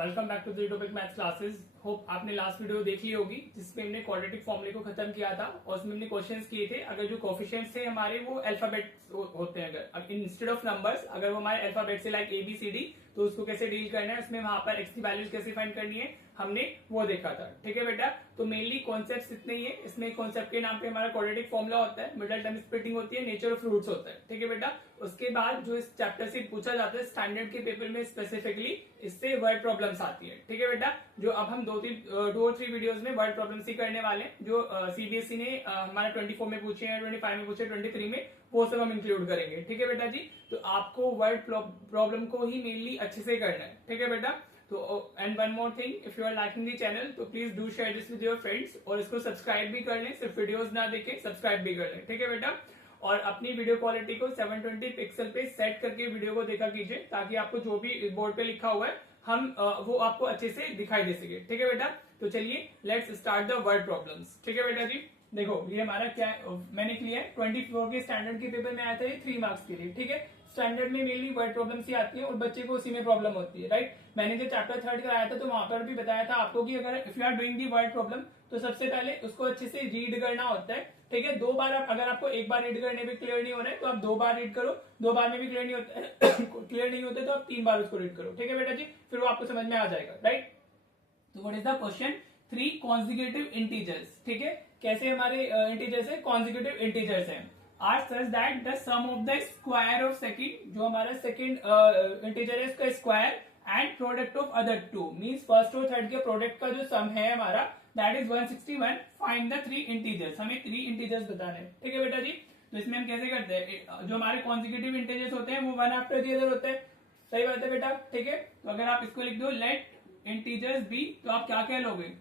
Welcome back to the topic maths classes. Hope आपने last video देख ली होगी जिसमें हमने क्वाड्रेटिक फॉर्मूले को खत्म किया था और उसमें हमने क्वेश्चंस किए थे। अगर जो कोफिशिएंट्स थे हमारे वो अल्फाबेट होते हैं, अगर इंस्टेड ऑफ नंबर्स अगर वो हमारे अल्फाबेट से लाइक ABCD, तो उसको कैसे डील करना है, उसमें वहां पर एक्स की वैल्यूज कैसे फाइंड करनी है, हमने वो देखा था। ठीक है बेटा, तो मेनली कॉन्सेप्ट इतने ही है। इसमें कॉन्सेप्ट के नाम पे हमारा क्वाड्रेटिक फॉर्मूला होता है, मिडल टर्म स्प्लिटिंग होती है, नेचर ऑफ रूट्स होता है। ठीक है बेटा, उसके बाद जो इस चैप्टर से पूछा जाता है स्टैंडर्ड के पेपर में स्पेसिफिकली, इससे वर्ड प्रॉब्लम्स आती है। ठीक है बेटा, जो अब हम 2 और 3 वीडियोस में वर्ड प्रॉब्लम्स ही करने वाले हैं, जो CBSE ने हमारा 24 में पूछे हैं, 25 में पूछे, 23 में, वो सब हम इंक्लूड करेंगे। ठीक है बेटा जी, तो आपको वर्ड प्रॉब्लम को ही मेनली अच्छे से करना है। ठीक है बेटा, तो and one more thing, if you are liking the channel तो please do share this with your friends, और इसको सब्सक्राइब भी कर लें, सिर्फ वीडियोस ना देखें, सब्सक्राइब भी कर लें। ठीक है बेटा, और अपनी वीडियो क्वालिटी को 720 पिक्सल पे सेट करके वीडियो को देखा कीजिए, ताकि आपको जो भी बोर्ड पे लिखा हुआ है हम वो आपको अच्छे से दिखाई दे सके। ठीक है बेटा, तो चलिए let's start the word problems. ठीक है बेटा जी, देखो ये हमारा क्या मैंने किया है 24 के स्टैंडर्ड के पेपर में आया था, ये 3 मार्क्स के लिए। ठीक है, स्टैंडर्ड में मेनली वर्ड प्रॉब्लम्स ही आती है और बच्चे को उसी में प्रॉब्लम होती है, राइट। मैंने जब चैप्टर 3 कराया था तो वहां पर भी बताया था आपको कि अगर if you are doing the word problem तो सबसे पहले उसको अच्छे से रीड करना होता है। ठीक है, 2 बार अगर आपको एक बार रीड करने में क्लियर नहीं हो रहा है तो आप 2 बार रीड करो, 2 बार में भी क्लियर नहीं होता है क्लियर नहीं होता तो आप 3 बार उसको रीड करो। ठीक है बेटा जी, फिर वो आपको समझ में आ जाएगा, राइट। तो what is the question, 3 consecutive integers. ठीक है, कैसे हमारे इंटीजर्स है, कॉन्जिक्यूटिव इंटीजर्स है, are such that the sum of the square of second, जो हमारा सेकंड इंटीजर है उसका square, and product of other two, means first और थर्ड के प्रोडक्ट का जो सम है हमारा that is 161। Find the 3 integers, हमें 3 इंटीजर्स बताने हैं। ठीक है बेटा जी, तो इसमें हम कैसे करते हैं, जो हमारे कॉन्जिक्यूटिव इंटीजर्स होते हैं वो वन आफ्टर दी अदर होते हैं। सही बात है बेटा। ठीक है, तो अगर आप इसको लिख दो लेट इंटीजर्स बी, तो आप क्या लोगे,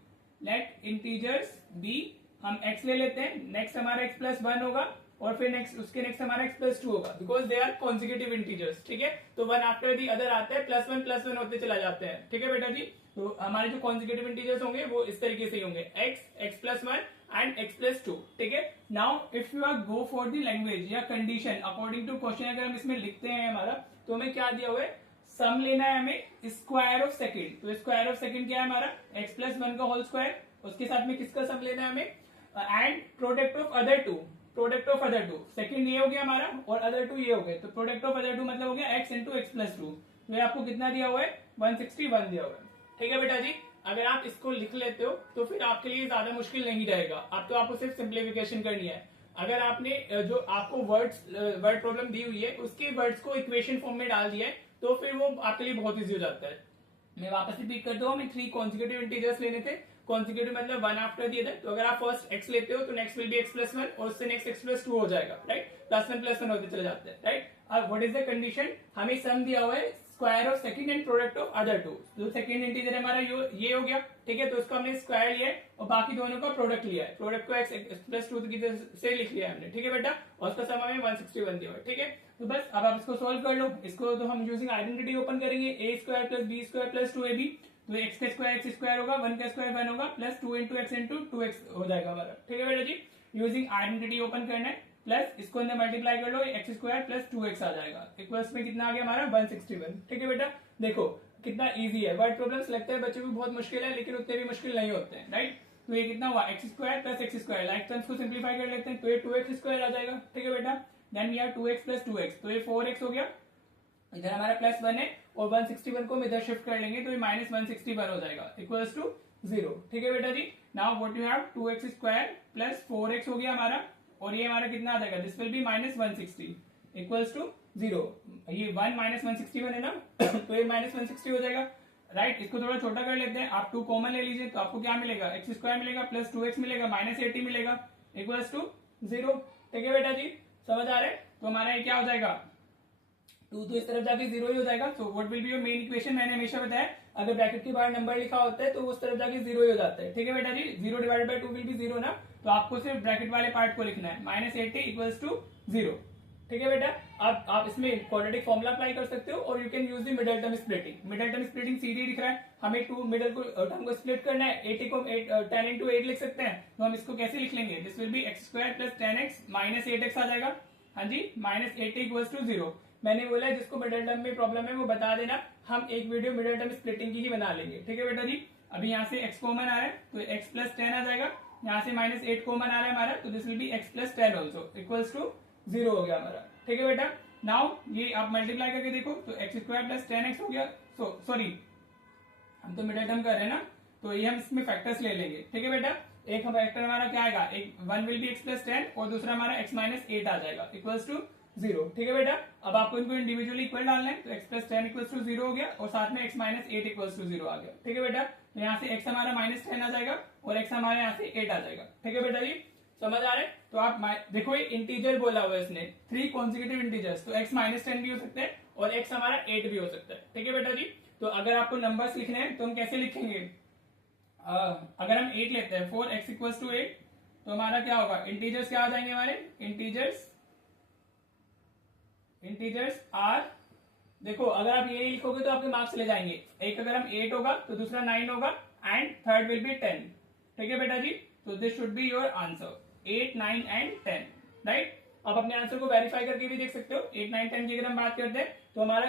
लेट इंटीजर्स बी, हम x ले लेते हैं, नेक्स्ट हमारा x प्लस 1 होगा और फिर नेक्स्ट उसके नेक्स्ट हमारा x प्लस 2 होगा, because they are consecutive integers. ठीक है, तो वन आफ्टर दी अदर आते हैं, प्लस वन होते चला जाते हैं। ठीक है बेटा जी, तो हमारे जो कॉन्जिक्यूटिव इंटीजर्स होंगे वो इस तरीके से ही होंगे, x plus 1 and x plus 2। ठीक है, now if you are go for the language या कंडीशन अकॉर्डिंग टू क्वेश्चन, अगर हम इसमें लिखते हैं हमारा, तो हमें क्या दिया हुआ है, सम लेना है हमें स्क्वायर ऑफ सेकंड। तो स्क्वायर ऑफ सेकंड क्या है हमारा, x प्लस 1 का होल स्क्वायर, उसके साथ में किसका सम लेना है हमें, and product of other two, product of other two, second ये हो गया हमारा और अदर टू ये हो गए, तो प्रोडक्ट ऑफ अदर टू मतलब हो गया x इंटू एक्स प्लस 2। तो ये आपको कितना दिया हुआ है, 161 दिया हुआ है। ठीक है बेटा जी, अगर आप इसको लिख लेते हो तो फिर आपके लिए ज्यादा मुश्किल नहीं रहेगा, अब तो आपको सिर्फ सिंप्लीफिकेशन करनी है। अगर आपने जो आपको वर्ड प्रॉब्लम दी हुई है उसके वर्ड्स को इक्वेशन फॉर्म में डाल दिया है तो फिर वो आपके लिए बहुत इजी हो जाता है। मैं वापस रिपीट करता हूँ, हमें 3 कॉन्जिक्यूटिव इंटीजर्स लेने थे, कॉन्जिक्यूटिव मतलब वन आफ्टर दी अदर। तो अगर आप फर्स्ट x लेते हो तो next will be x plus 1 और उससे नेक्स्ट x प्लस 2 हो जाएगा, राइट, प्लस वन होते चले जाते हैं, राइट। अब व्हाट इज द कंडीशन, हमें सम दिया हुआ है square of second and product of other two, जो सेकंड इंटीजर हमारा ये हो गया। ठीक है, तो उसको हमने स्क्वायर लिया है और बाकी दोनों का प्रोडक्ट लिया है, प्रोडक्ट को x प्लस 2 से लिख लिया है हमने। ठीक है बेटा, और उसका सम हमें 161 दिया हुआ है। ठीक है, तो बस अब आप इसको सोल्व कर लो। इसको तो हम यूजिंग आइडेंटिटी ओपन करेंगे, a square plus b square plus 2ab, तो x का स्क्वायर होगा, 1 का स्क्वायर 1 होगा, plus 2 into x into 2x हो जाएगा हमारा। ठीक है बेटा जी, यूजिंग आइडेंटिटी ओपन करना है, प्लस इसको अंदर मल्टीप्लाई कर लो, एक्स स्क्वायर प्लस 2x आ जाएगा, इक्वल्स में कितना आ गया हमारा 161। ठीक है बेटा, देखो कितना इजी है। वर्ड प्रॉब्लम्स लगता है बच्चों को बहुत मुश्किल है, लेकिन उतने भी मुश्किल नहीं होते हैं, राइट। तो ये कितना हुआ, x square plus x square, like terms को सिंप्लीफाई कर लेते हैं तो ये 2x स्क्वायर आ जाएगा। ठीक है बेटा, then we have 2x plus 2x, तो ये 4x हो गया, इधर हमारा प्लस 1 है और 161 को हम इधर शिफ्ट कर लेंगे तो ये माइनस 161 हो जाएगा, इक्वल्स टू 0। ठीक है बेटा जी, now what you have 2x square plus 4x हो गया हमारा, और ये हमारा कितना आ जाएगा, this will be minus 160 equals to 0। ये 1 माइनस 161 है ना तो ये माइनस 160 हो जाएगा, राइट। इसको थोड़ा छोटा कर लेते हैं, आप 2 कॉमन ले लीजिए तो आपको क्या मिलेगा, एक्स स्क्वायर मिलेगा प्लस 2x मिलेगा माइनस 80 मिलेगा, इक्वल्स टू 0। ठीक है बेटा जी, समझ आ रहा है। तो हमारा ये क्या हो जाएगा, 2 तो इस तरफ जाके 0 ही हो जाएगा। So what will be your main equation, मैंने हमेशा बताया अगर ब्रैकेट के बाहर नंबर लिखा होता है तो उस तरफ जाके 0 ही हो जाता है। ठीक है बेटा जी, 0 डिवाइडेड बाय 2 विल बी 0 ना, तो आपको सिर्फ ब्रैकेट वाले पार्ट को लिखना है, माइनस 80 इक्वल्स टू 0। ठीक है बेटा, अब आप इसमें क्वाड्रेटिक फॉर्मूला अप्लाई कर सकते हो और you can use the middle term splitting. Middle term splitting सीधी दिख रहा है, हमें 2 मिडल को टर्म को स्प्लिट करना है, 80 को 10 इंटू 8 लिख सकते हैं, तो हम इसको कैसे लिख लेंगे, this will B x square plus 10x minus 8x आ जाएगा। हाँ जी, माइनस 80 इक्वल्स टू 0। मैंने बोला है जिसको मिडिल टर्म में प्रॉब्लम है वो बता देना, हम एक वीडियो मिडिल टर्म स्प्लिटिंग की ही बना लेंगे। ठीक है बेटा जी। अभी यहाँ से x कॉमन आ रहा है तो x प्लस 10 आ जाएगा, यहाँ से -8 कॉमन आ रहा है हमारा, तो this will be x plus 10 also equals to 0 हो गया हमारा। ठीक है बेटा। नाउ ये आप मल्टीप्लाई करके देखो तो एक्स स्क्वायर प्लस 10x हो गया। सॉरी हम तो मिडिल टर्म कर रहे हैं ना, तो ये हम इसमें फैक्टर्स ले लेंगे। ठीक है बेटा। एक फैक्टर हमारा क्या आएगा, एक one will be x plus 10 और दूसरा हमारा x माइनस 8 आ जाएगा इक्वल्स टू 0। ठीक है बेटा। अब आपको इनको इंडिविजुअली इक्वल डालना है, तो x प्लस 10 इक्वल्स टू 0 हो गया और साथ में x माइनस 8 इक्वल्स टू 0 आ गया। ठीक है बेटा। तो यहाँ से x हमारा -10 आ जाएगा और x हमारे यहाँ से 8 आ जाएगा। ठीक है बेटा जी। समझ आ रहे हैं। तो आप देखो ये इंटीजर बोला हुआ है इसने, 3 कॉन्जिक्यूटिव इंटीजर्स, तो x -10 भी हो सकता है और x हमारा 8 भी हो सकता है। ठीक है बेटा जी। तो अगर आपको नंबर्स लिखने हैं तो हम कैसे लिखेंगे, अगर हम 8 लेते हैं 4x इक्वल्स टू 8, तो हमारा क्या होगा, इंटीजर्स क्या आ जाएंगे हमारे, इंटीजर्स आर, देखो अगर आप ये लिखोगे तो आपके मार्क्स चले जाएंगे। एक अगर हम 8 होगा तो दूसरा 9 होगा एंड थर्ड विल बी 10। ठीक है बेटा जी। तो this should be your answer 8, 9 and 10, right. आप अपने आंसर को वेरीफाई करके भी देख सकते हो। 8, 9, 10 की अगर हम बात करते हैं तो हमारा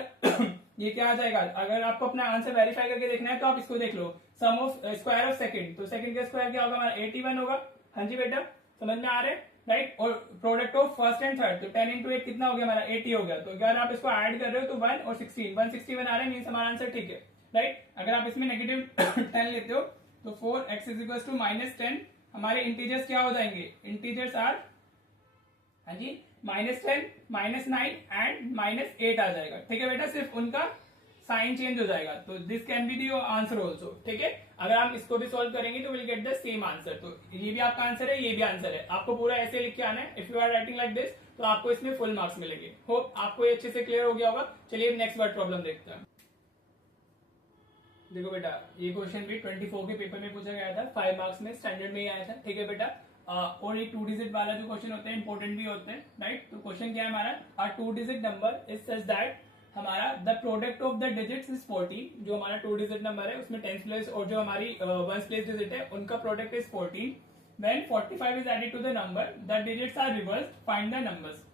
ये क्या आ जाएगा, अगर आपको अपना आंसर वेरीफाई करके देखना है तो आप इसको देख लो, सम ऑफ स्क्वायर ऑफ सेकंड, तो सेकंड का स्क्वायर क्या होगा हमारा 81 होगा। हाँ जी बेटा, समझ में आ रहा है, राइट। और product of first and third, तो 10 इंटू 8 कितना हो गया हमारा 80 हो गया। तो अगर आप इसको ऐड कर रहे हो तो 1 और 16 161 आ रहा है, मीन्स हमारा आंसर ठीक है, राइट। अगर आप इसमें नेगेटिव 10 लेते हो तो 4x इज इक्वल टू -10, हमारे इंटीजर्स क्या हो जाएंगे, इंटीजर्स आर, हाँ जी, -10, -9 एंड -8 आ जाएगा। ठीक है बेटा, सिर्फ उनका साइन चेंज हो जाएगा। तो this can be your answer also. ठीक है। अगर हम इसको भी सॉल्व करेंगे तो will get the same answer. तो ये भी आपका आंसर है, ये भी आंसर है। आपको पूरा ऐसे लिख के आना है। If you are writing like this तो आपको इसमें फुल मार्क्स मिलेंगे। होप आपको ये अच्छे से क्लियर हो गया होगा। चलिए नेक्स्ट वर्ड प्रॉब्लम देखते हैं। देखो बेटा, ये क्वेश्चन भी 24 के पेपर में पूछा गया था, 5 मार्क्स में, स्टैंडर्ड में ही आया था। ठीक है बेटा। और ये 2 डिजिट वाला जो क्वेश्चन होते हैं इंपॉर्टेंट भी होते हैं, राइट। तो क्वेश्चन क्या है हमारा, a 2 digit number is such that हमारा the product of the digits is 14। जो हमारा 2 डिजिट नंबर है उसमें 10th प्लेस और जो हमारी 1st प्लेस डिजिट है उनका product is 14। When 45 is added to the number the digits are reversed, find the numbers.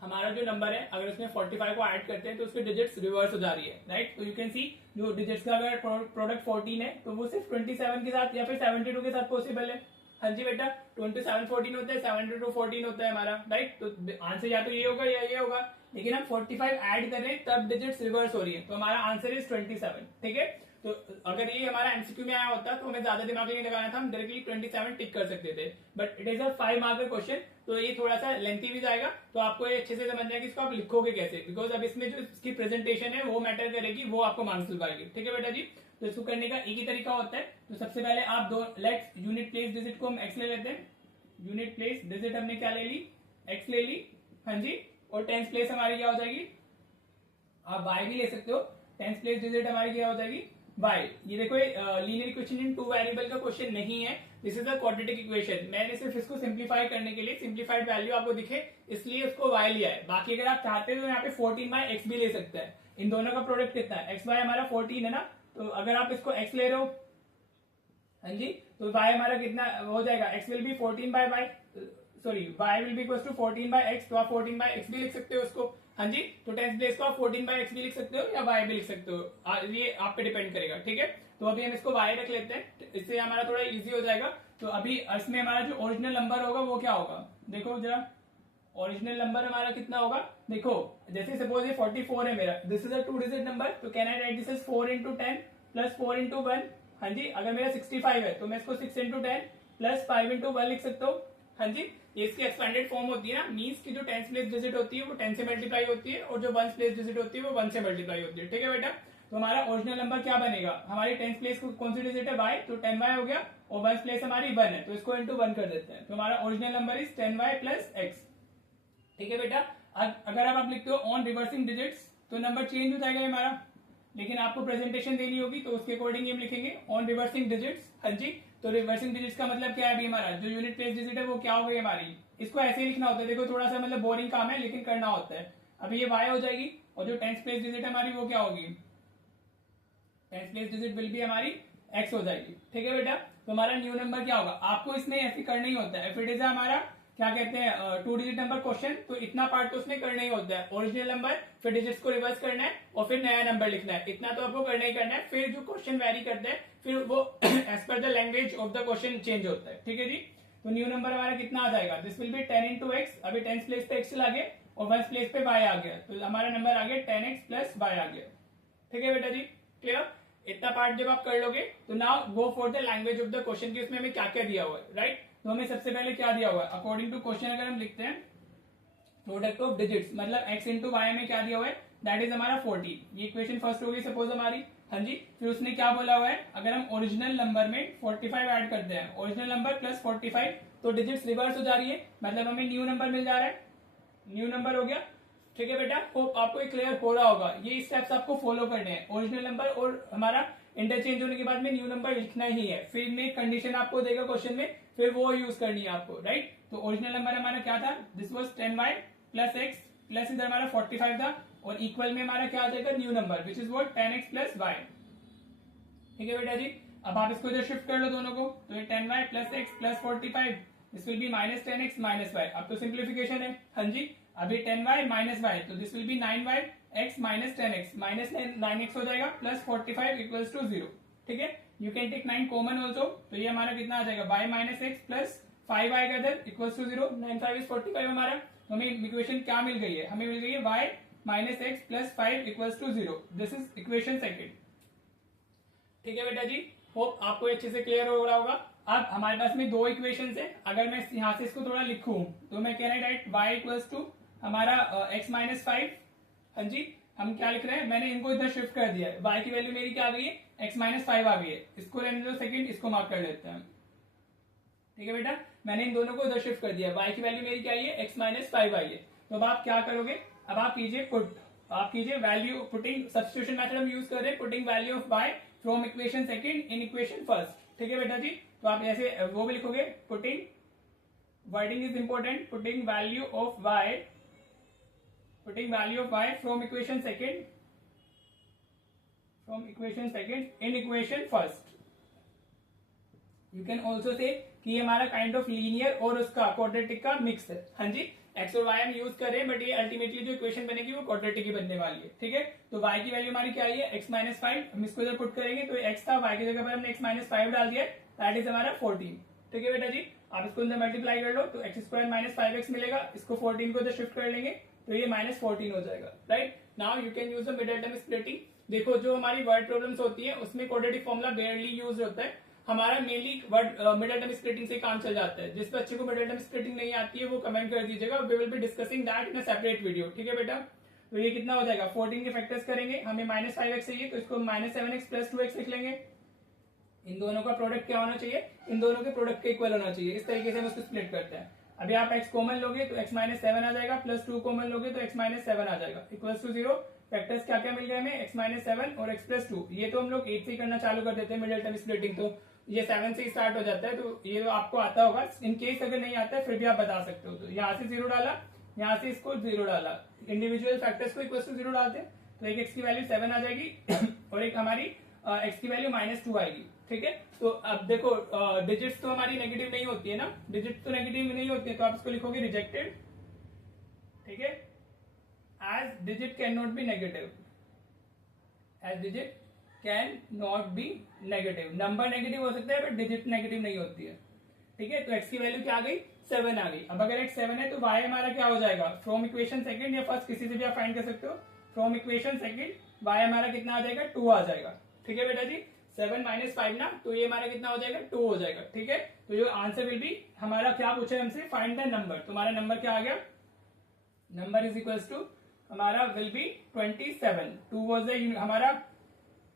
हमारा जो नंबर है अगर उसमें 45 को ऐड करते हैं तो उसके डिजिट्स रिवर्स हो जा रही है, राइट। तो यू कैन सी जो डिजिट्स का अगर प्रोडक्ट 14 है तो वो सिर्फ 27 के साथ या फिर 72 के साथ पॉसिबल है। हाँ जी बेटा, 27 14 होता है, 72 14 होता है हमारा, राइट। तो आंसर या तो ये होगा या ये होगा, लेकिन हम 45 ऐड कर रहे हैं तब डिजिट्स रिवर्स हो रही है, तो हमारा आंसर इज 27। ठीक है। तो अगर ये हमारा एमसीक्यू में आया होता तो हमें ज्यादा दिमाग नहीं लगाना था, हम डायरेक्टली 27 टिक कर सकते थे, but it is a 5 mark का क्वेश्चन, तो ये थोड़ा सा लेंथी भी जाएगा। तो आपको ये अच्छे से समझना है कि इसको आप लिखोगे कैसे, बिकॉज अब इसमें जो इसकी प्रेजेंटेशन है वो मैटर करेगी, वो आपको मार्क्स दिलवाएगी। ठीक है बेटा जी। तो इसको करने का एक ही तरीका होता है। तो सबसे पहले आप दो लेट्स यूनिट प्लेस डिजिट को हम x ले लेते हैं। यूनिट प्लेस डिजिट हमने क्या ले ली, x ले ली, हाँ जी। और 10th प्लेस हमारी क्या हो जाएगी, आप y भी ले सकते हो। 10th प्लेस डिजिट हमारी क्या हो जाएगी, y। ये देखो लीनियर इक्वेशन इन 2 वेरिएबल का क्वेश्चन नहीं है, this is a quadratic equation. मैंने सिर्फ इसको सिंप्लीफाई करने के लिए, सिंप्लीफाइड वैल्यू आपको दिखे इसलिए उसको y लिया है। बाकी अगर आप चाहते हो तो यहाँ पे 14/x भी ले सकते हैं। इन दोनों का प्रोडक्ट कितना है, x y हमारा 14 है ना, तो अगर आप इसको x ले रहे हो, हाँ जी, तो y हमारा कितना हो जाएगा, x will be 14/y, sorry y will be equal to 14/x, तो आप 14/x भी लिख सकते हो उसको, हाँ जी। तो 10th प्लेस को आप 14/x भी लिख सकते हो या y भी लिख सकते हो, ये आप पे डिपेंड करेगा। ठीक है। तो अभी हम इसको y रख लेते हैं, इससे हमारा थोड़ा इजी हो जाएगा। तो अभी इसमें हमारा जो ओरिजिनल नंबर होगा वो क्या होगा, देखो जरा, ओरिजिनल नंबर हमारा कितना होगा, देखो जैसे सपोज ये 44 है मेरा, this is a 2 digit number, तो can I write this is 4 into 10 plus 4 into 1। हाँ जी। अगर मेरा 65 है तो मैं इसको 6 into 10 प्लस 5 into 1 लिख सकता हूँ। हाँ जी। ये इसकी एक्सपेंडेड फॉर्म होती है ना, मीन्स की जो 10th प्लेस डिजिट होती है वो 10 से मल्टीप्लाई होती है और जो 1st प्लेस डिजिट होती है वो 1 से मल्टीप्लाई होती है। ठीक है बेटा। तो हमारा ओरिजिनल नंबर क्या बनेगा, हमारी 10th प्लेस कौन सी डिजिट है, y, तो 10y हो गया, और 1st प्लेस हमारी 1 है तो इसको into 1 कर देते हैं, तो हमारा original number is 10y plus x। ठीक है बेटा। अगर आप लिखते हो ऑन रिवर्सिंग डिजिट्स तो नंबर चेंज हो जाएगा हमारा, लेकिन आपको प्रेजेंटेशन देनी होगी तो उसके अकॉर्डिंग हम लिखेंगे ऑन रिवर्सिंग डिजिट्स। हाँ जी। तो रिवर्सिंग डिजिट्स का मतलब क्या है, अभी हमारा जो यूनिट प्लेस डिजिट है वो क्या हो गई हमारी, इसको ऐसे ही लिखना होता है। देखो थोड़ा सा मतलब बोरिंग काम है लेकिन करना होता है। अभी ये y हो जाएगी और जो 10th प्लेस डिजिट है हमारी वो क्या होगी, 10th प्लेस डिजिट विल भी हमारी x हो जाएगी। ठीक है बेटा। तो हमारा न्यू नंबर क्या होगा, आपको इसमें ऐसे करना ही होता है। इफ इट इज हमारा क्या कहते हैं 2 डिजिट नंबर क्वेश्चन, तो इतना पार्ट तो उसमें करना ही होता है, ओरिजिनल नंबर फिर डिजिट्स को रिवर्स करना है और फिर नया नंबर लिखना है, इतना तो आपको करना ही करना है। फिर जो क्वेश्चन वेरी करते हैं फिर वो as per the language of the question change होता है, ठीक है जी। तो न्यू नंबर हमारा कितना आ जाएगा, this will B 10 into x, अभी 10 प्लेस पे एक्स चला गया और 1 प्लेस पे वाई आ गया, तो हमारा नंबर आ गया 10x प्लस वाई आ गया, ठीक है बेटा जी, क्लियर। इतना पार्ट जब आप कर लोगे तो now go for the language of the question की उसमें हमें क्या क्या दिया हुआ है, राइट। तो हमें सबसे पहले क्या दिया हुआ है, अकॉर्डिंग टू क्वेश्चन अगर हम लिखते हैं प्रोडक्ट ऑफ डिजिट्स, मतलब x इंटू वाई में क्या दिया हुआ है, दैट इज हमारा 40, ये इक्वेशन फर्स्ट होगी सपोज हमारी, हाँ जी। फिर उसने क्या बोला हुआ है, अगर हम ओरिजिनल नंबर में 45 ऐड करते हैं, ओरिजिनल नंबर प्लस 45, तो डिजिट्स रिवर्स हो जा रही है, मतलब हमें न्यू नंबर मिल जा रहा है, न्यू नंबर हो गया, ठीक है बेटा। होप आपको ये क्लियर हो रहा होगा, ये स्टेप्स आपको फॉलो करने हैं, ओरिजिनल नंबर और हमारा इंटरचेंज होने के बाद में न्यू नंबर लिखना ही है, फिर में कंडीशन आपको देगा क्वेश्चन में, फिर वो यूज करनी है आपको, राइट। तो ओरिजिनल नंबर हमारा क्या था, this was 10y plus x plus इधर हमारा 45 था, और इक्वल में हमारा क्या आ जाएगा new number which is what 10x plus y, ठीक है बेटा जी। अब आप इसको इधर शिफ्ट कर लो दोनों को, तो ये 10y plus x plus 45, this will be minus 10x minus y, अब तो सिंप्लीफिकेशन है, हाँ जी। अभी 10y माइनस y, तो this will B 9y x minus 10x minus 9x हो जाएगा प्लस 45 इक्वल्स टू 0, ठीक है। You can take 9 common also, तो ये हमारा कितना आ जाएगा y माइनस एक्स प्लस 5 आएगा इधर इक्वल्स टू 0, 9 5 इज 45 हमारा, तो हमें इक्वेशन क्या मिल गई है, हमें मिल गई है y minus x plus 5 equals to 0, this is equation second, ठीक है बेटा जी। होप आपको अच्छे से क्लियर हो रहा होगा। अब हमारे पास में दो इक्वेशन है, अगर मैं यहाँ से इसको थोड़ा लिखूं तो मैं कह रहा हूँ डायरेक्ट y इक्वल्स टू हमारा x माइनस 5, हाँ जी। हम क्या लिख रहे हैं, मैंने इनको इधर शिफ्ट कर दिया है, y की वैल्यू मेरी क्या आ गई है, x माइनस 5 आ गई है, इसको रहने दो सेकंड, इसको मार्क कर लेते हैं, ठीक है बेटा। मैंने इन दोनों को इधर शिफ्ट कर दिया, y की वैल्यू मेरी क्या आई है, x माइनस 5 आई है। तो अब आप क्या करोगे, अब आप कीजिए पुट, आप कीजिए वैल्यू पुटिंग, सब्स्टिट्यूशन मेथड हम यूज कर रहे हैं, putting value of y from equation second in equation first, ठीक है बेटा जी। तो आप ऐसे वो भी लिखोगे, putting, wording is important, putting value of y, putting value of y from equation second, from equation second in equation first. You can also say कि ये हमारा काइंड ऑफ लीनियर और उसका क्वाड्रेटिक का मिक्स है, हाँ जी। एक्स और Y हम यूज कर रहे हैं, बट ये अल्टीमेटली जो इक्वेशन बनेगी वो क्वाड्रेटिक ही बनने वाली है, ठीक है। तो y की वैल्यू हमारी क्या आई है, x माइनस 5, हम इसको इधर पुट करेंगे, तो x था, y की जगह पर हमने x माइनस 5 डाल दिया, दैट इज हमारा 14, ठीक है बेटा जी। आप इसको अंदर मल्टीप्लाई कर लो, तो एक्स स्क्वायर माइनस 5x मिलेगा, इसको 14 को इधर शिफ्ट कर लेंगे, तो ये माइनस 14 हो जाएगा, right. Now you can use the middle term splitting. देखो जो हमारी वर्ड प्रॉब्लम्स होती है उसमें क्वाड्रेटिक फॉर्मूला बेयरली यूज होता है, हमारा mainly word middle term splitting से काम चल जाता है। जिस बच्चे को मिडिल टर्म स्प्लिटिंग नहीं आती है वो कमेंट कर दीजिएगा, we will be discussing that in a separate video, ठीक है बेटा। तो ये कितना हो जाएगा, 14 के फैक्टर्स करेंगे, हमें माइनस 5x चाहिए, तो इसको माइनस 7x प्लस 2x लिख लेंगे। इन दोनों का प्रोडक्ट क्या होना चाहिए, इन दोनों के प्रोडक्ट के इक्वल होना चाहिए, इस तरीके से हम उसको स्प्लिट करते हैं। अभी आप x कॉमन लोगे तो x माइनस 7 आ जाएगा, प्लस 2 कॉमन लोगे तो x माइनस 7 आ जाएगा, इक्वल्स टू 0। फैक्टर्स क्या क्या मिल गए हमें, x माइनस 7 और x प्लस 2, ये तो हम लोग 8 से करना चालू कर देते हैं मिडिल टर्म स्प्लिटिंग, तो ये 7 से स्टार्ट हो जाता है, तो ये तो आपको आता होगा। इन केस अगर नहीं आता है फिर भी आप बता सकते हो, तो यहाँ से 0 डाला, यहाँ से इसको 0 डाला, इंडिविजुअल फैक्टर्स को इक्वल टू 0 डालते हैं, तो एक x की वैल्यू 7 आ जाएगी और एक हमारी x की वैल्यू माइनस 2 आएगी, ठीक है। तो अब देखो डिजिट्स तो हमारी नेगेटिव नहीं होती है ना, डिजिट तो नेगेटिव नहीं होती है, तो आप इसको लिखोगे रिजेक्टेड, ठीक है, as digit can not be negative, as digit can not be negative. Number negative हो सकता है बट डिजिट नेगेटिव नहीं होती है, ठीक है। तो x की वैल्यू क्या आ गई, 7 आ गई। अब अगर x 7 है तो y हमारा क्या हो जाएगा, फ्रॉम इक्वेशन सेकंड या फर्स्ट किसी से भी आप फाइंड कर सकते हो, फ्रॉम इक्वेशन सेकंड y हमारा कितना आ जाएगा, 2 आ जाएगा, ठीक है बेटा जी। 7 माइनस 5 ना, तो ये हमारा कितना हो जाएगा, 2 हो जाएगा, ठीक है। तो जो आंसर विल बी हमारा क्या पूछा है हमसे, फाइंड द नंबर, तो हमारा नंबर क्या आ गया, नंबर इज इक्वल्स टू हमारा विल बी 27। 2 वॉज द हमारा,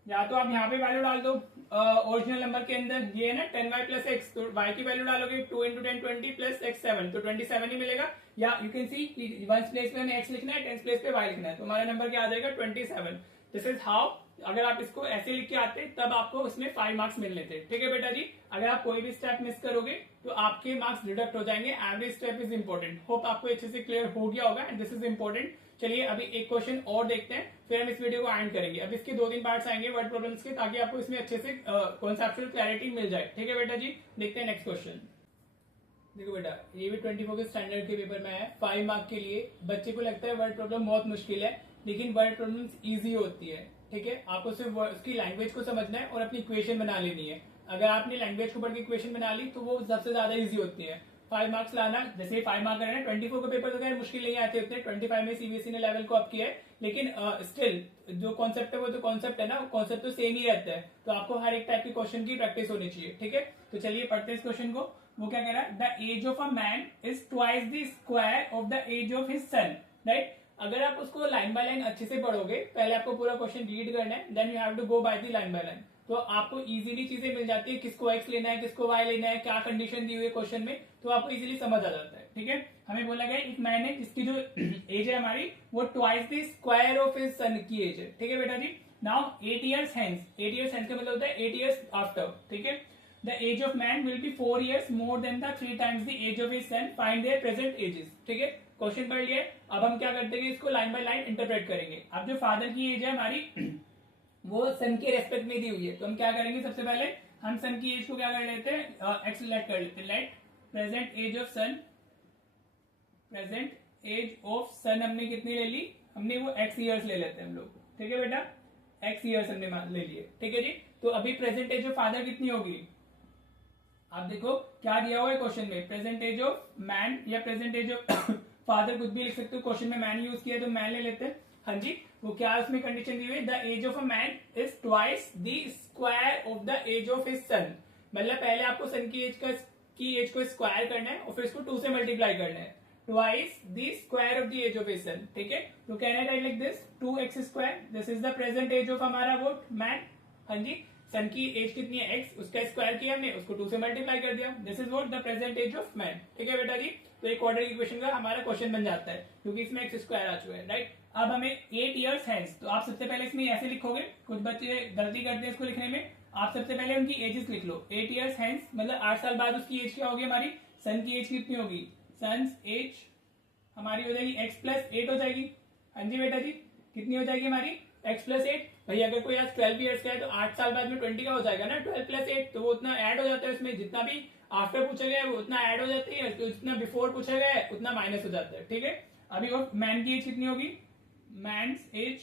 या तो आप यहाँ पे वैल्यू डाल दो ओरिजिनल नंबर के अंदर, ये है ना 10y प्लस एक्स, तो y की वैल्यू डालोगे 2 इंटू 10 20 प्लस x 7, तो 27 ही मिलेगा। या you can see one place पे हमें x लिखना है, 10 प्लेस पे y लिखना है, तो हमारा नंबर क्या आ जाएगा 27। दिस इज हाउ, अगर आप इसको ऐसे लिख के आते तब आपको उसमें 5 मार्क्स मिलने थे, ठीक है बेटा जी। अगर आप कोई भी स्टेप मिस करोगे तो आपके मार्क्स डिडक्ट हो जाएंगे, average step is important. Hope आपको अच्छे से क्लियर हो गया होगा एंड दिस इज इंपॉर्टेंट। चलिए अभी एक क्वेश्चन और देखते हैं, फिर हम इस वीडियो को एंड करेंगे। अब इसके 2-3 पार्ट्स आएंगे वर्ड प्रॉब्लम्स के, ताकि आपको इसमें अच्छे से कॉन्सेप्चुअल क्लैरिटी मिल जाए, ठीक है बेटा जी। देखते हैं नेक्स्ट क्वेश्चन। देखो बेटा, ये भी 24 के स्टैंडर्ड के पेपर में है, 5 मार्क के लिए। बच्चे को लगता है वर्ड प्रॉब्लम बहुत मुश्किल है, लेकिन वर्ड प्रॉब्लम इजी होती है। ठीक है, आपको सिर्फ उसकी लैंग्वेज को समझना है और अपनी इक्वेशन बना लेनी है। अगर आपने लैंग्वेज को पढ़ के इक्वेशन बना ली तो वो सबसे ज्यादा इजी होती है। 5 मार्क्स लाना, जैसे 5 मार्क रहना, 24 के पेपर तो खैर मुश्किल नहीं आते उतने, 25 में सीबीएसई ने लेवल को अप किया है, लेकिन स्टिल जो कॉन्सेप्ट है वो जो कॉन्सेप्ट है ना, कॉन्सेप्ट तो सेम ही रहता है। तो आपको हर एक टाइप के क्वेश्चन की प्रैक्टिस होनी चाहिए। ठीक है, तो चलिए पढ़ते हैं इस क्वेश्चन को। वो क्या कह रहा है, the age of a man is twice the square of the age of his son. Right, अगर आप उसको लाइन बाय लाइन अच्छे से पढ़ोगे, पहले आपको पूरा क्वेश्चन रीड करना है, then you have to go by the line by line, तो आपको इजीली चीजें मिल जाती है, किसको एक्स लेना है, किसको वाई लेना है, क्या कंडीशन दी हुई है क्वेश्चन में, तो आपको इजीली समझ आ जाता है। ठीक है, हमें बोला गया एक मैन है जिसकी जो एज है हमारी वो twice the square of his सन की एज है। ठीक है बेटा जी, now 8 years hence, 8 years hence का मतलब होता है 8 years आफ्टर। ठीक है, the age of man will be 4 years more than the 3 times the age of his son, find their present ages। ठीक है, क्वेश्चन पढ़ लिया। अब हम क्या करते हैं, इसको लाइन बाय लाइन इंटरप्रेट करेंगे। अब जो फादर की एज है हमारी वो सन के रेस्पेक्ट में दी हुई है, तो हम क्या करेंगे, सबसे पहले हम सन की एज को क्या कर लेते हैं, एक्स लेट कर लेते हैं। Let present age of son, present age of son हमने कितनी ले ली, हमने वो एक्स ईयर्स ले लेते हैं हम लोग। ठीक है बेटा, एक्स ईयर्स हमने ले लिए। ठीक है जी, तो अभी प्रेजेंट एज ऑफ फादर कितनी होगी, आप देखो क्या दिया हुआ है क्वेश्चन में, प्रेजेंट एज ऑफ मैन या प्रेजेंट एज ऑफ फादर, कुछ भी लिख सकते हो। क्वेश्चन में मैन यूज किया तो मैन ले लेते हैं। हाँ जी, वो क्या उसमें कंडीशन दी हुई है, the age of a man is twice the square of the age of his son. मतलब पहले आपको सन की एज को स्क्वायर करना है और फिर इसको 2 से मल्टीप्लाई करना है, twice the square of the age of his son. ठीक है, तो can I write like this 2x square, this is the present age of हमारा वो मैन। हाँ जी, सन की एज कितनी है x, उसका स्क्वायर किया हमने, उसको 2 से मल्टीप्लाई कर दिया, this is what the present age of man. ठीक है बेटा जी, तो एक क्वाड्रेटिक इक्वेशन का हमारा क्वेश्चन बन जाता है क्योंकि इसमें x स्क्वायर आ चुका है। राइट, अब हमें 8 years hence, तो आप सबसे पहले इसमें ऐसे लिखोगे, कुछ बच्चे गलती करते हैं इसको लिखने में, आप सबसे पहले उनकी एजेस लिख लो। 8 years hence मतलब 8 साल बाद उसकी एज क्या होगी हमारी, सन की एज कितनी होगी, सन्स एज हमारी हो जाएगी x प्लस 8 हो जाएगी। हाँ जी बेटा जी, कितनी हो जाएगी हमारी, x प्लस 8। भाई अगर कोई आज 12 years का है तो 8 साल बाद में 20 का हो जाएगा ना, 12 प्लस 8, तो वो उतना ऐड हो जाता है उसमें, जितना भी आफ्टर पूछा गया है वो उतना ऐड हो जाती है, तो जितना बिफोर पूछा गया है उतना माइनस हो जाता है। ठीक है, अभी और मैन की एज कितनी होगी, मैन्स एज,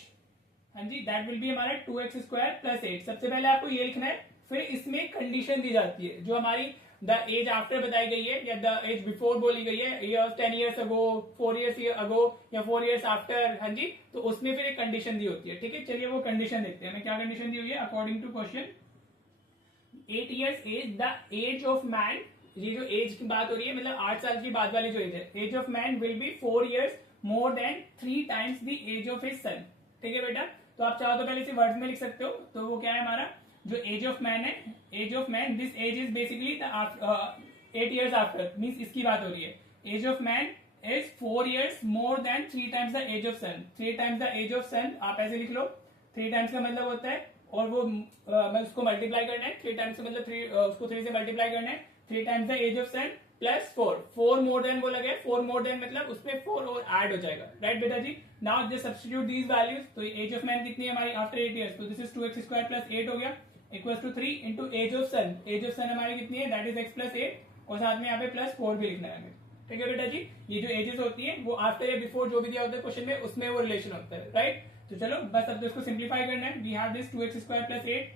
हाँ जी, दैट विल बी हमारा 2x स्क्वायर प्लस 8। सबसे पहले आपको ये लिखना है, फिर इसमें कंडीशन दी जाती है जो हमारी द एज आफ्टर बताई गई है या द एज बिफोर बोली गई है, 10 years अगो, 4 years अगो या 4 years आफ्टर। हाँ जी, तो उसमें फिर एक कंडीशन दी होती है। ठीक है, चलिए वो कंडीशन देखते हैं, हमें क्या कंडीशन दी हुई है। According to question 8 years age, the age of man, ये जो एज की बात हो रही है मतलब 8 साल की बाद वाली जो एज है, age of man will be 4 years more than 3 times the age of his son. ठीक है बेटा, तो आप चाहो तो पहले इसे वर्ड्स में लिख सकते हो, तो वो क्या है हमारा जो एज ऑफ मैन है, age of man, this age is basically 8 years after, means इसकी बात हो रही है। Age of man is 4 years more than 3 times the age of son. 3 times the age of son आप ऐसे लिख लो, 3 times का मतलब होता है, और वो मतलब उसको मल्टीप्लाई करना है, 3 times का मतलब 3, उसको 3 से मल्टीप्लाई करना है, 3 times the age of son plus 4 more than बोला गया, 4 मोर देन मतलब उसमें 4 और ऐड हो जाएगा। राइट बेटा जी, now just substitute these values, तो एज ऑफ मैन कितनी है हमारी आफ्टर 8 years, तो this is 2x square plus 8 हो गया, equals to 3 into age of son. Age of son हमारी कितनी है, दैट इज x प्लस 8, और साथ में यहाँ पे प्लस 4 भी लिखना है हमें। ठीक है बेटा जी, ये जो एजेस होती है वो आफ्टर या बिफोर जो भी दिया होता है क्वेश्चन में, उसमें वो रिलेशन होता है। राइट, तो चलो बस अब तो इसको सिंप्लीफाई करना है। We have this 2x square plus 8,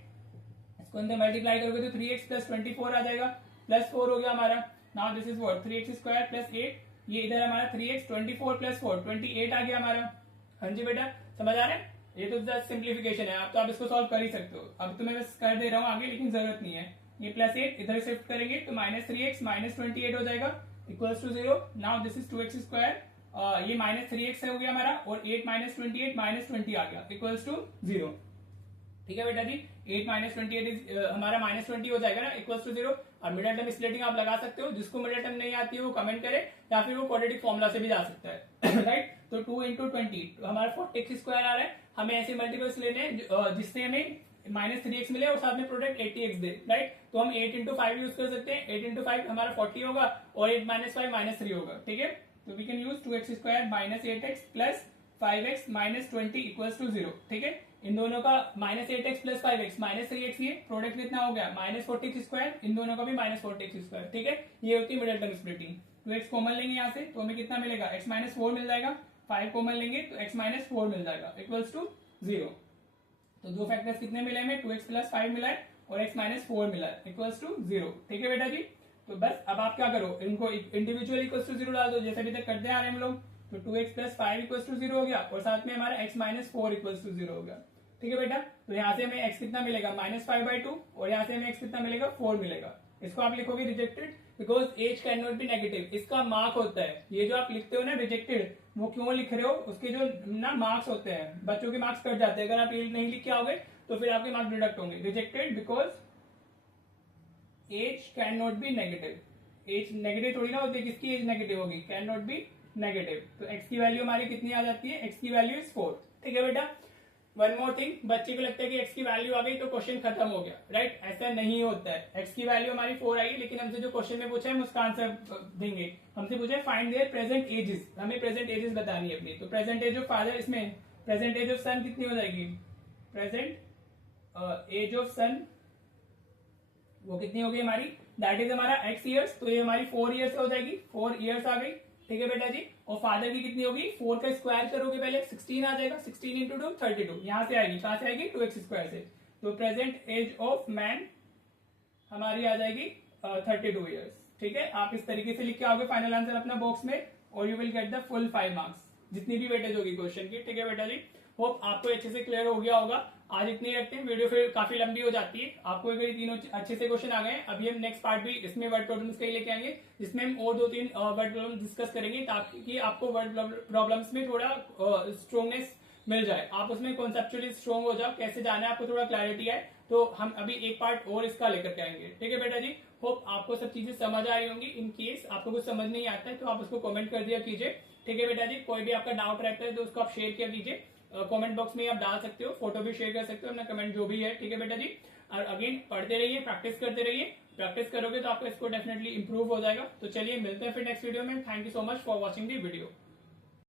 इसको अंदर मल्टीप्लाई करोगे तो 3x प्लस 24 आ जाएगा, प्लस 4 हो गया हमारा। Now this is what 3x square plus 8, ये इधर हमारा 3x, 24 प्लस 4 28 आ गया हमारा। हाँ जी बेटा, समझ आ रहा है, ये तो जस्ट सिंप्लीफिकेशन है, आप तो आप इसको सॉल्व कर ही सकते हो। अब तो मैं बस कर दे रहा हूँ आगे, लेकिन जरूरत नहीं है। ये प्लस 8 इधर शिफ्ट करेंगे तो माइनस 3x माइनस 28 हो जाएगा, equals to 0। Now this is 2x square, ये माइनस 3x हो गया हमारा, और 8 माइनस 28 माइनस 20 आ गया, इक्वल्स टू 0। ठीक है बेटा जी, 8 माइनस 28 हमारा माइनस 20 हो जाएगा ना, इक्वल्स टू 0। और मिडिल टर्म स्प्लिटिंग आप लगा सकते हो, जिसको मिडिल टर्म नहीं आती है वो कमेंट करे, या फिर वो क्वाड्रेटिक फॉर्मूला से भी जा सकता है। राइट, तो 2 इंटू 20 हमारा 40x स्क्वायर आ रहा है। हमें ऐसे मल्टीपल्स लेने हैं जिससे हमें माइनस 3x मिले और साथ में प्रोडक्ट 80x दे। राइट, तो हम 8 इंटू 5 यूज कर सकते हैं, 8 इंटू 5 हमारा 40 होगा, और 8 माइनस 5 माइनस 3 होगा। ठीक है, तो we can use 2x square minus 8x plus 5x minus 20 equals to 0। ठीक है, इन दोनों का -8x प्लस 5x -3x, ये प्रोडक्ट कितना हो गया -40x², इन दोनों का भी -40x²। ठीक है, ये होती है middle term splitting. 2x common लेंगे यहाँ से तो हमें कितना मिलेगा x -4 मिल जाएगा, 5 कॉमन लेंगे तो x -4 मिल जाएगा इक्वल्स टू 0। तो दो फैक्टर्स कितने मिले हमें 2x प्लस 5 मिला है और x -4 मिला है इक्वल्स टू 0। ठीक है बेटा जी, तो बस अब आप क्या करो, इनको इंडिविजुअली इक्वल्स टू 0 डाल दो जैसे अभी तक करते आ रहे हैं हम लोग। तो 2x प्लस 5 इक्वल्स टू 0 हो गया और साथ में हमारा x -4 इक्वल्स टू 0 हो गया। ठीक है बेटा, तो यहाँ से हमें x कितना मिलेगा -5/2 और यहाँ से हमें x कितना मिलेगा 4 मिलेगा। इसको आप लिखोगे rejected because age can not be negative, इसका मार्क होता है। ये जो आप लिखते हो ना रिजेक्टेड, वो क्यों लिख रहे हो, उसके जो ना मार्क्स होते हैं, बच्चों के मार्क्स कट जाते हैं। अगर आप ये नहीं लिख के आओगे तो फिर आपके मार्क्स डिडक्ट होंगे। Rejected because age can not be negative. Age negative थोड़ी ना होती है, किसकी एज नेगेटिव होगी, कैन नॉट बी नेगेटिव। तो x की वैल्यू हमारी कितनी आ जाती है, x की वैल्यू इज 4। ठीक है बेटा, वन मोर थिंग, बच्चे को लगता है कि x की वैल्यू आ गई तो क्वेश्चन खत्म हो गया, राइट? ऐसा नहीं होता है। x की वैल्यू हमारी 4 आई, लेकिन हमसे जो क्वेश्चन में पूछा है हम उसका आंसर देंगे। हमसे पूछा है फाइंड देयर प्रेजेंट एजेस, हमें प्रेजेंट एजेस बतानी है अपनी। तो प्रेजेंट एज ऑफ फादर, इसमें प्रेजेंट एज ऑफ सन कितनी हो जाएगी, प्रेजेंट एज ऑफ सन वो कितनी होगी हमारी, दैट इज हमारा x ईयर्स, तो ये हमारी 4 ईयर्स हो जाएगी, 4 ईयर्स आ गई। ठीक है बेटा जी, और फादर की कितनी होगी, 4 का स्क्वायर करोगे पहले 16 आ जाएगा, 16 इंटू 2 32, यहाँ से आएगी, कहां से आएगी 2x² से। तो प्रेजेंट एज ऑफ मैन हमारी आ जाएगी 32 ईयर्स। ठीक है, आप इस तरीके से लिख के आओगे फाइनल आंसर अपना बॉक्स में और you will get the full 5 marks, जितनी भी वेटेज होगी क्वेश्चन की। ठीक है बेटा जी, होप आपको अच्छे से क्लियर हो गया होगा। आज इतने ही रखते हैं, वीडियो फिर काफी लंबी हो जाती है। आपको अगर ये तीनों अच्छे से क्वेश्चन आ गए, अभी हम नेक्स्ट पार्ट भी इसमें वर्ड प्रॉब्लम्स के लिए लेके आएंगे, जिसमें हम और 2-3 वर्ड प्रॉब्लम डिस्कस करेंगे ताकि आपको वर्ड प्रॉब्लम्स में थोड़ा स्ट्रॉन्गनेस मिल जाए, आप उसमें कॉन्सेप्चुअली स्ट्रॉन्ग हो जाओ, कैसे जाना है आपको थोड़ा क्लैरिटी आए। तो हम अभी एक पार्ट और इसका लेकर के आएंगे। ठीक है बेटा जी, होप आपको सब चीजें समझ आ रही होंगी। इन केस आपको कुछ समझ नहीं आता है तो आप उसको कमेंट कर दिया कीजिए। ठीक है बेटा जी, कोई भी आपका डाउट रहता है तो उसको आप शेयर कर दीजिए, कमेंट बॉक्स में आप डाल सकते हो, फोटो भी शेयर कर सकते हो अपना कमेंट जो भी है। ठीक है बेटा जी, और अगेन पढ़ते रहिए, प्रैक्टिस करते रहिए। प्रैक्टिस करोगे तो आपका इसको डेफिनेटली इंप्रूव हो जाएगा। तो चलिए मिलते हैं फिर नेक्स्ट वीडियो में। Thank you so much for watching the video.